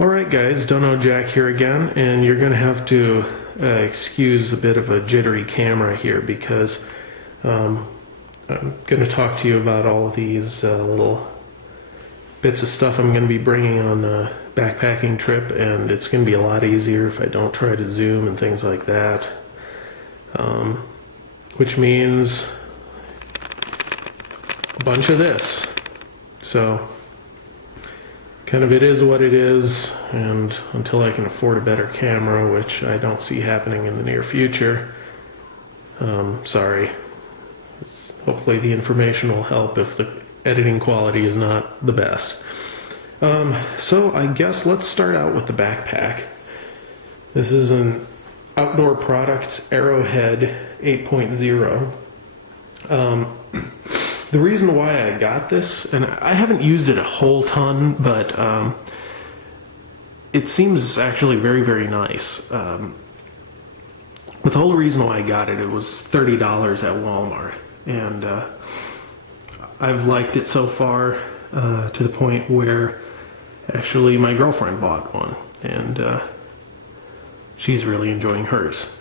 Alright guys, Dono Jack here again, and you're going to have to excuse a bit of a jittery camera here because I'm going to talk to you about all of these little bits of stuff I'm going to be bringing on a backpacking trip, and it's going to be a lot easier if I don't try to zoom and things like that, which means a bunch of this. So kind of it is what it is, and until I can afford a better camera, which I don't see happening in the near future, sorry. Hopefully the information will help if the editing quality is not the best. So I guess let's start out with the backpack. This is an Outdoor Products Arrowhead 8.0. The reason why I got this, and I haven't used it a whole ton, but it seems actually very, very nice. But the whole reason why I got it, it was $30 at Walmart, and I've liked it so far to the point where actually my girlfriend bought one, and she's really enjoying hers.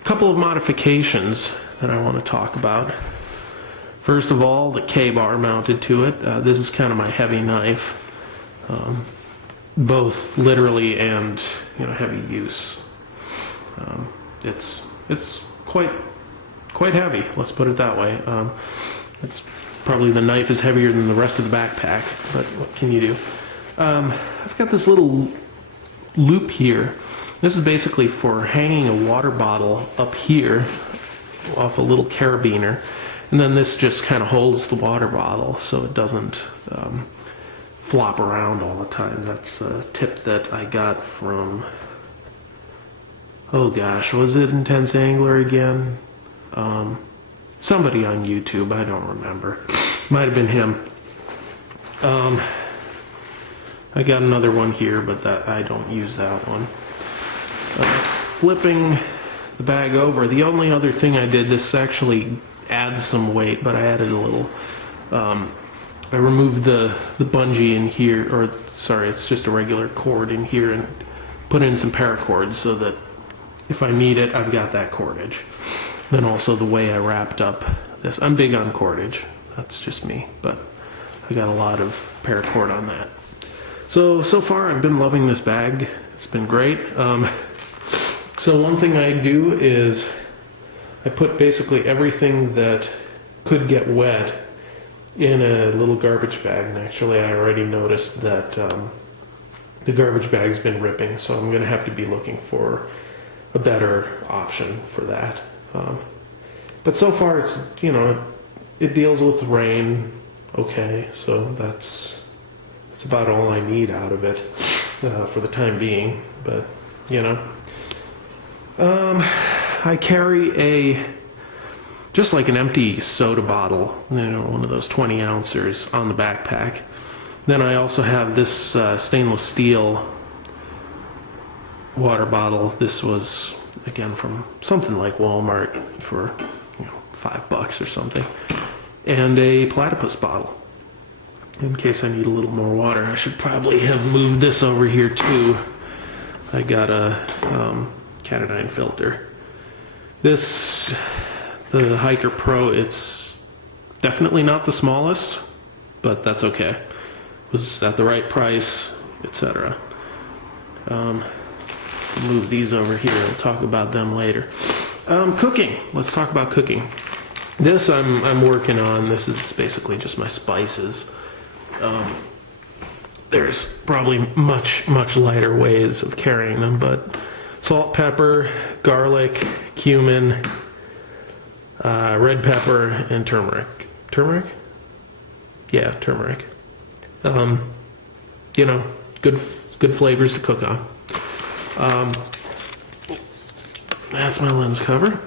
A couple of modifications that I want to talk about. First of all, the K-bar mounted to it. This is kind of my heavy knife, both literally and heavy use. It's quite heavy. Let's put it that way. It's probably the knife is heavier than the rest of the backpack, but what can you do? I've got this little loop here. This is basically for hanging a water bottle up here off a little carabiner. And then this just kind of holds the water bottle so it doesn't flop around all the time. That's a tip that I got from, oh gosh, was it Intense Angler again? Somebody on YouTube, I don't remember. Might have been him. I got another one here, but that I don't use that one. Flipping the bag over, the only other thing I did, this actually adds some weight, but I added a little, I removed the bungee in here, or sorry, it's just a regular cord in here, and put in some paracords so that if I need it, I've got that cordage. Then also the way I wrapped up this, I'm big on cordage, that's just me, but I got a lot of paracord on that. So far I've been loving this bag, it's been great. So one thing I do is I put basically everything that could get wet in a little garbage bag, and actually I already noticed that the garbage bag's been ripping, so I'm going to have to be looking for a better option for that. But so far it's, it deals with rain okay, so that's about all I need out of it for the time being, but I carry just like an empty soda bottle, one of those 20 ounces on the backpack. Then I also have this stainless steel water bottle. This was, again, from something like Walmart for $5 or something. And a platypus bottle, in case I need a little more water. I should probably have moved this over here too. I got a Catadine filter. This, the Hiker Pro, it's definitely not the smallest, but that's okay. It was at the right price, etc. Move these over here. We'll talk about them later. Cooking. Let's talk about cooking. This I'm working on. This is basically just my spices. There's probably much lighter ways of carrying them, but salt, pepper, garlic, cumin, red pepper, and turmeric. Turmeric? Yeah, turmeric. Good flavors to cook on. That's my lens cover.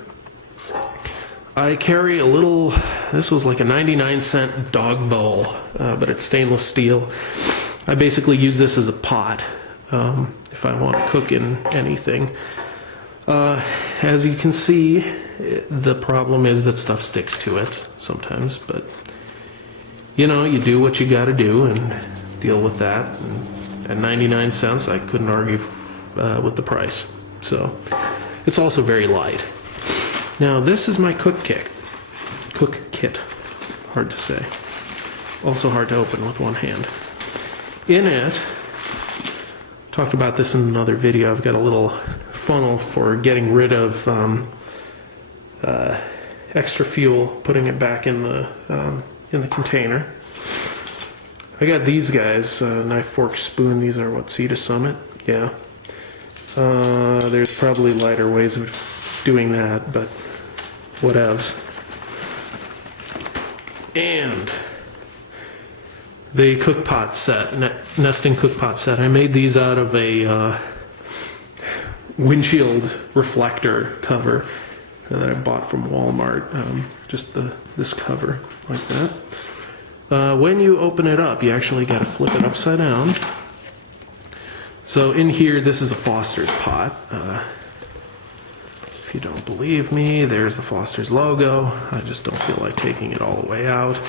I carry a little, this was like a 99-cent dog bowl, but it's stainless steel. I basically use this as a pot if I want to cook in anything. As you can see, the problem is that stuff sticks to it sometimes, but you do what you gotta do and deal with that. And at 99 cents. I couldn't argue with the price. So it's also very light. Now this is my cook kit. Hard to say. Also hard to open with one hand. In it, talked about this in another video, I've got a little funnel for getting rid of extra fuel, putting it back in the container. I got these guys, knife, fork, spoon. These are what, Sea to Summit? Yeah. There's probably lighter ways of doing that, but whatevs. And the cook pot set, nesting cook pot set. I made these out of a windshield reflector cover that I bought from Walmart. Just this cover like that. When you open it up, you actually got to flip it upside down. So in here, this is a Foster's pot. If you don't believe me, there's the Foster's logo. I just don't feel like taking it all the way out.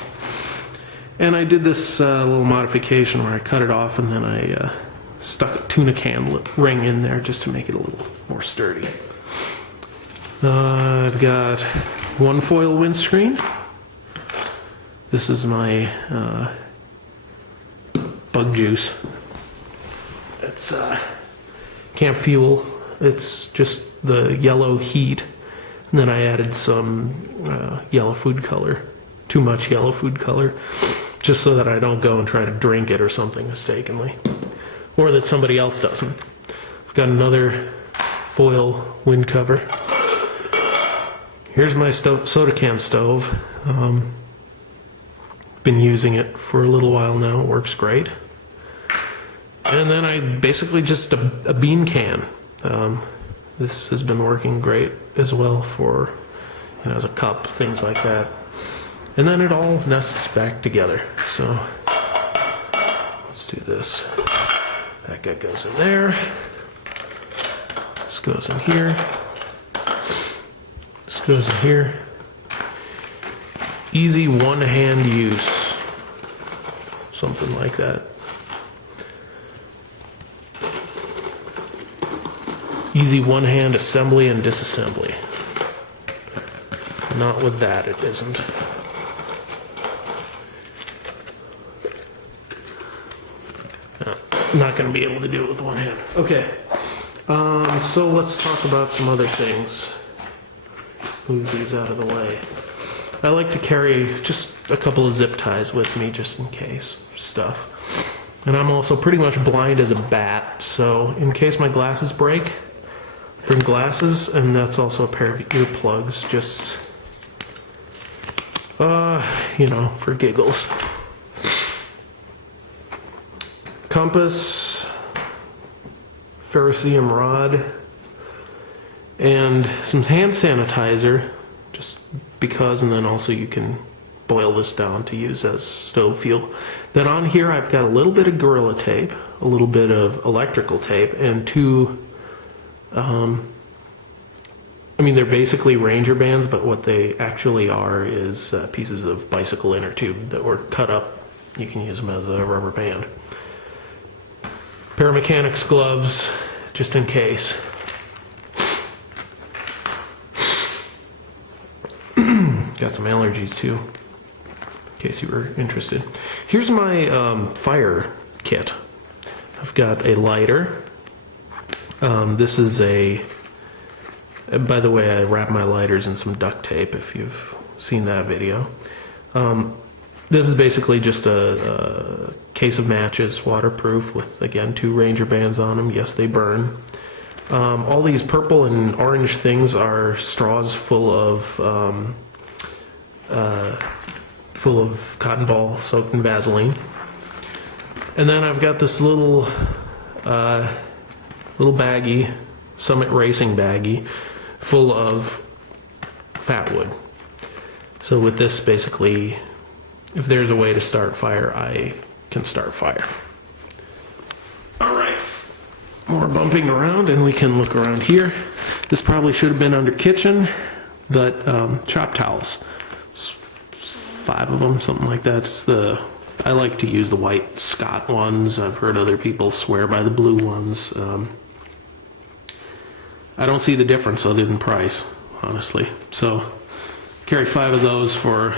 And I did this little modification where I cut it off and then I stuck a tuna can ring in there just to make it a little more sturdy. I've got one foil windscreen. This is my bug juice. It's camp fuel. It's just the yellow heat. And then I added some yellow food color. Too much yellow food color. Just so that I don't go and try to drink it or something mistakenly. Or that somebody else doesn't. I've got another foil wind cover. Here's my soda can stove. Been using it for a little while now. It works great. And then I basically just a bean can. This has been working great as well for, as a cup, things like that. And then it all nests back together. So let's do this. That guy goes in there. This goes in here. This goes in here. Easy one-hand use. Something like that. Easy one-hand assembly and disassembly. Not with that, it isn't. Not going to be able to do it with one hand. Okay, so let's talk about some other things. Move these out of the way. I like to carry just a couple of zip ties with me just in case stuff. And I'm also pretty much blind as a bat, so in case my glasses break, bring glasses, and that's also a pair of earplugs, just, for giggles. Compass, ferrocerium rod, and some hand sanitizer, just because, and then also you can boil this down to use as stove fuel. Then on here I've got a little bit of Gorilla Tape, a little bit of electrical tape, and two, they're basically Ranger bands, but what they actually are is pieces of bicycle inner tube that were cut up. You can use them as a rubber band. Pair of mechanics gloves, just in case. Got some allergies too, in case you were interested. Here's my fire kit. I've got a lighter. This is by the way, I wrap my lighters in some duct tape, if you've seen that video. This is basically just a case of matches, waterproof, with, again, 2 Ranger bands on them. Yes, they burn. All these purple and orange things are straws full of cotton ball soaked in Vaseline. And then I've got this little baggie, Summit Racing baggie, full of fat wood. So with this, basically, if there's a way to start fire, I can start fire. All right, more bumping around, and we can look around here. This probably should have been under kitchen, but chop towels. 5 of them, something like that. It's the I like to use the white Scott ones. I've heard other people swear by the blue ones. I don't see the difference other than price, honestly. So carry 5 of those for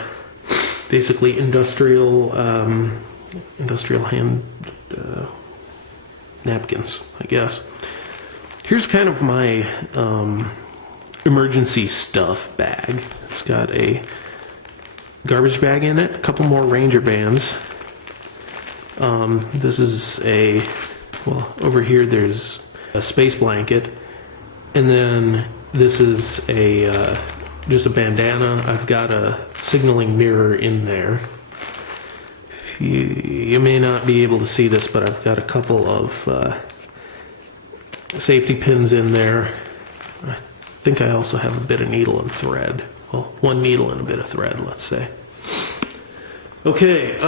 basically industrial hand napkins, I guess. Here's kind of my emergency stuff bag. It's got a garbage bag in it, a couple more Ranger bands. This is well, over here there's a space blanket, and then this is just a bandana. I've got a signaling mirror in there. You may not be able to see this, but I've got a couple of safety pins in there. I think I also have a bit of needle and thread. Well, 1 needle and a bit of thread, let's say. Okay,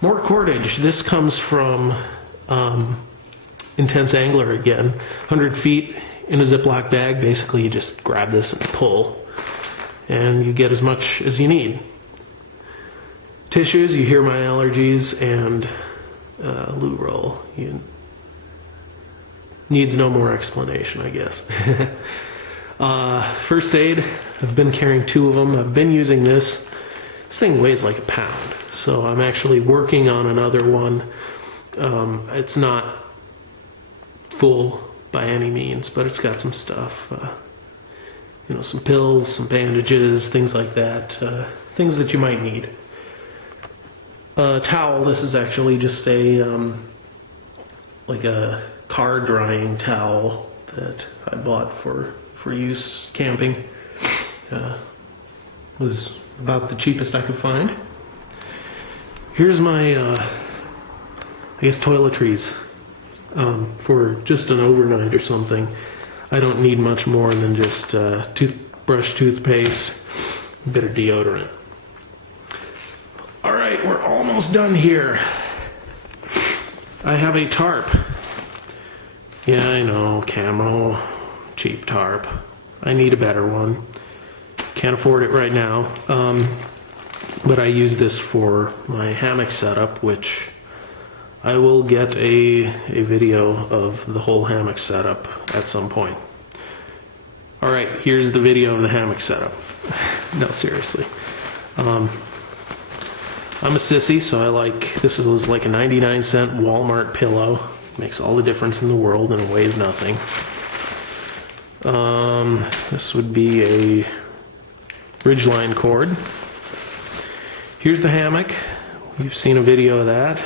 more cordage. This comes from Intense Angler again. 100 feet in a Ziploc bag. Basically, you just grab this and pull, and you get as much as you need. Tissues, you hear my allergies, and loo roll. Needs no more explanation, I guess. First aid, I've been carrying 2 of them. I've been using this. This thing weighs like a pound, so I'm actually working on another one. It's not full by any means, but it's got some stuff. Some pills, some bandages, things like that. Things that you might need. Towel, this is actually just like a car drying towel that I bought for use camping. Was about the cheapest I could find. Here's my, I guess, toiletries for just an overnight or something. I don't need much more than just toothbrush, toothpaste, a bit of deodorant. All right, we're almost done here. I have a tarp. Yeah, I know, camo, cheap tarp. I need a better one. Can't afford it right now. But I use this for my hammock setup, which I will get a video of the whole hammock setup at some point. All right, here's the video of the hammock setup. No, seriously. I'm a sissy, so this is like a 99-cent Walmart pillow. Makes all the difference in the world and it weighs nothing. This would be a Ridgeline cord. Here's the hammock. You've seen a video of that.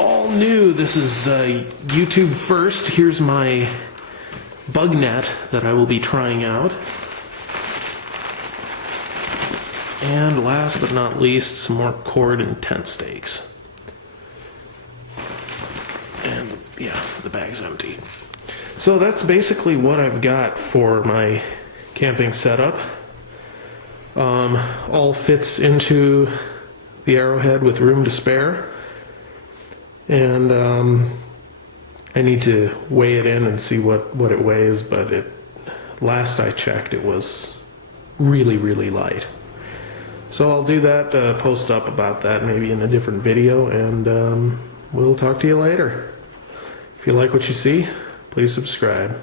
All new. This is YouTube first. Here's my bug net that I will be trying out. And last but not least, some more cord and tent stakes. And yeah, the bag's empty. So that's basically what I've got for my camping setup. All fits into the Arrowhead with room to spare. And I need to weigh it in and see what it weighs, but last I checked it was really, really light. So I'll do that, post up about that maybe in a different video, and we'll talk to you later. If you like what you see, please subscribe.